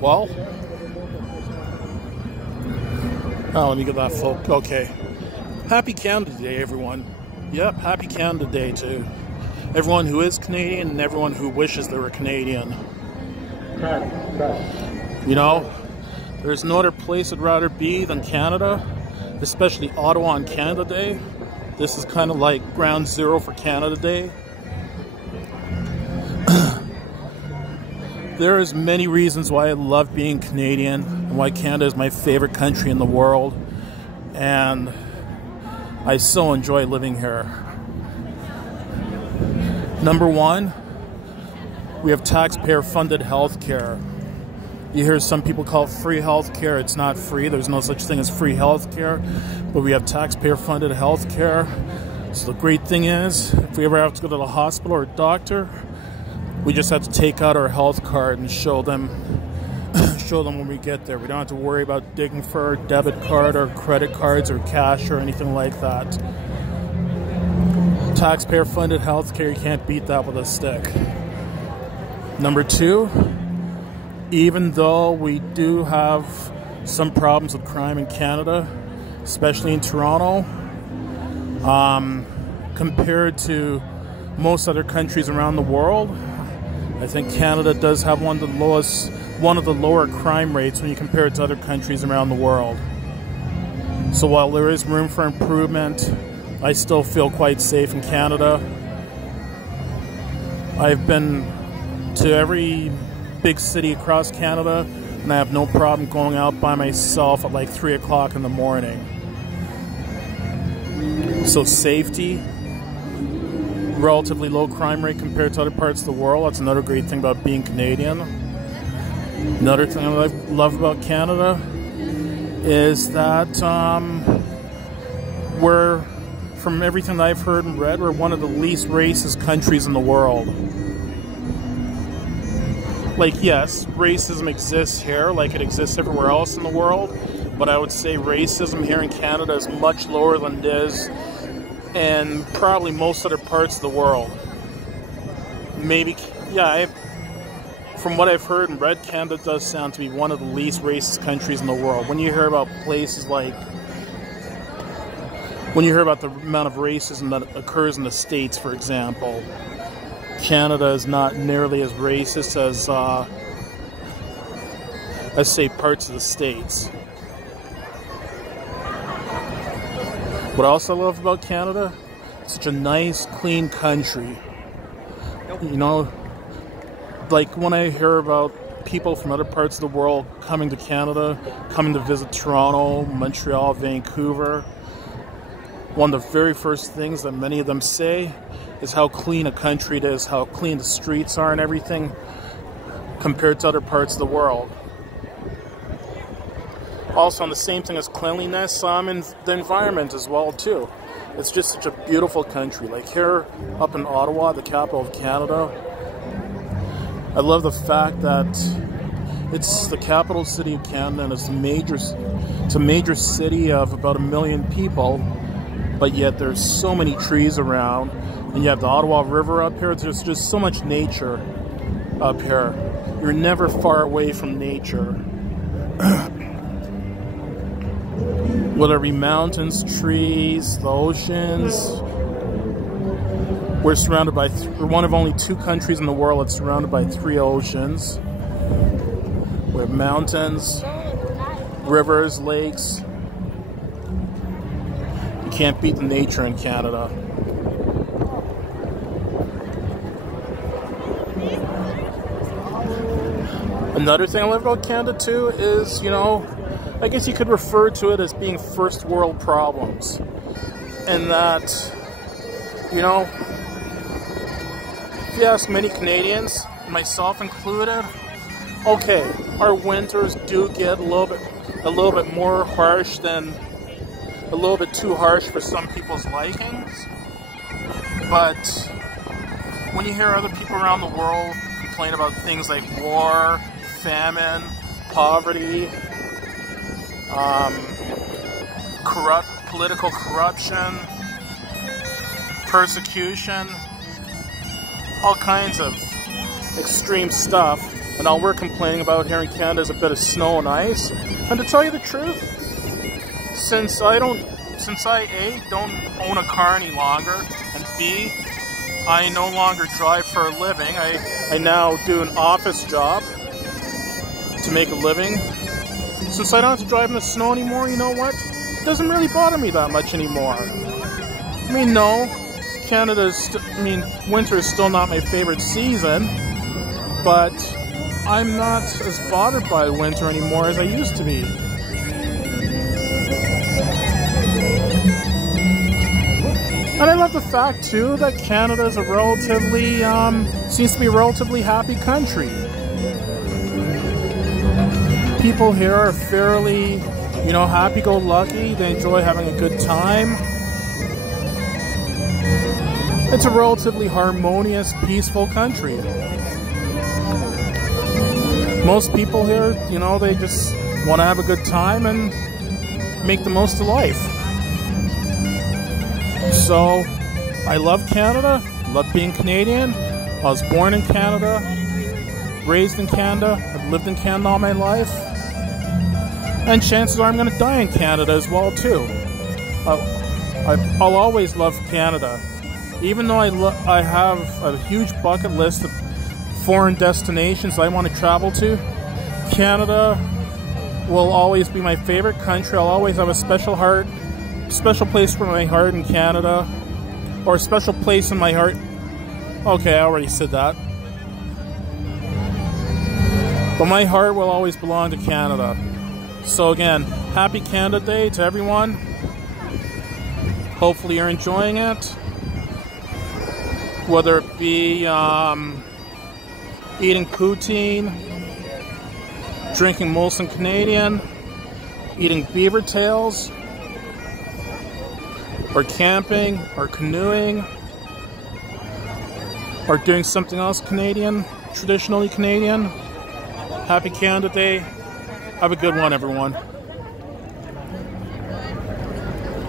Well, oh, let me get that folk. Okay. Happy Canada Day, everyone. Yep, happy Canada Day to everyone who is Canadian and everyone who wishes they were Canadian. You know, there's no other place I'd rather be than Canada, especially Ottawa on Canada Day. This is kind of like ground zero for Canada Day. There is many reasons why I love being Canadian and why Canada is my favorite country in the world, and I so enjoy living here. Number one, we have taxpayer-funded health care. You hear some people call it free health care. It's not free. There's no such thing as free health care, but we have taxpayer-funded health care. So the great thing is, if we ever have to go to the hospital or a doctor, we just have to take out our health card and show them when we get there. We don't have to worry about digging for our debit card or credit cards or cash or anything like that. Taxpayer-funded healthcare, you can't beat that with a stick. Number two, even though we do have some problems with crime in Canada, especially in Toronto, compared to most other countries around the world, I think Canada does have one of the lower crime rates when you compare it to other countries around the world. So while there is room for improvement, I still feel quite safe in Canada. I've been to every big city across Canada, and I have no problem going out by myself at like 3 o'clock in the morning. So safety, relatively low crime rate compared to other parts of the world. That's another great thing about being Canadian. Another thing I love about Canada is that we're, from everything that I've heard and read, we're one of the least racist countries in the world. Like, yes, racism exists here like it exists everywhere else in the world, but I would say racism here in Canada is much lower than it is in probably most other parts of the world. Maybe, yeah, from what I've heard and read, Canada does sound to be one of the least racist countries in the world. When you hear about places like, when you hear about the amount of racism that occurs in the States, for example, Canada is not nearly as racist as say, parts of the States. What else I love about Canada? It's such a nice, clean country. You know, like when I hear about people from other parts of the world coming to Canada, coming to visit Toronto, Montreal, Vancouver, one of the very first things that many of them say is how clean a country it is, how clean the streets are and everything compared to other parts of the world. Also, on the same thing as cleanliness, in the environment as well too. It's just such a beautiful country. Like here up in Ottawa, the capital of Canada, I love the fact that it's the capital city of Canada and it's a major city of about 1 million people, but yet there's so many trees around, and you have the Ottawa River up here. There's just so much nature up here. You're never far away from nature. Whether it be mountains, trees, the oceans. We're surrounded by, we're one of only 2 countries in the world that's surrounded by 3 oceans. We have mountains, rivers, lakes. You can't beat the nature in Canada. Another thing I love about Canada too is, you know, I guess you could refer to it as being first world problems. And that, you know, if you ask many Canadians, myself included, okay, our winters do get a little bit more harsh than, a little bit too harsh for some people's likings. But when you hear other people around the world complain about things like war, famine, poverty, political corruption, persecution, all kinds of extreme stuff, And all we're complaining about here in Canada is a bit of snow and ice. And to tell you the truth, since I A, don't own a car any longer, and B, I no longer drive for a living. I now do an office job to make a living. Since I don't have to drive in the snow anymore, you know what? It doesn't really bother me that much anymore. I mean, no, winter is still not my favorite season, but I'm not as bothered by winter anymore as I used to be. And I love the fact, too, that Canada is a relatively, seems to be a relatively happy country. People here are fairly, you know, happy-go-lucky. They enjoy having a good time. It's a relatively harmonious, peaceful country. Most people here, you know, they just want to have a good time and make the most of life. So, I love Canada, love being Canadian. I was born in Canada, raised in Canada, I've lived in Canada all my life. And chances are I'm going to die in Canada as well, too. I'll always love Canada. Even though I have a huge bucket list of foreign destinations I want to travel to, Canada will always be my favorite country. I'll always have a special place for my heart in Canada, or a special place in my heart. Okay, I already said that. But my heart will always belong to Canada. So again, happy Canada Day to everyone. Hopefully you're enjoying it. Whether it be eating poutine, drinking Molson Canadian, eating beaver tails, or camping, or canoeing, or doing something else Canadian, traditionally Canadian. Happy Canada Day. Have a good one, everyone.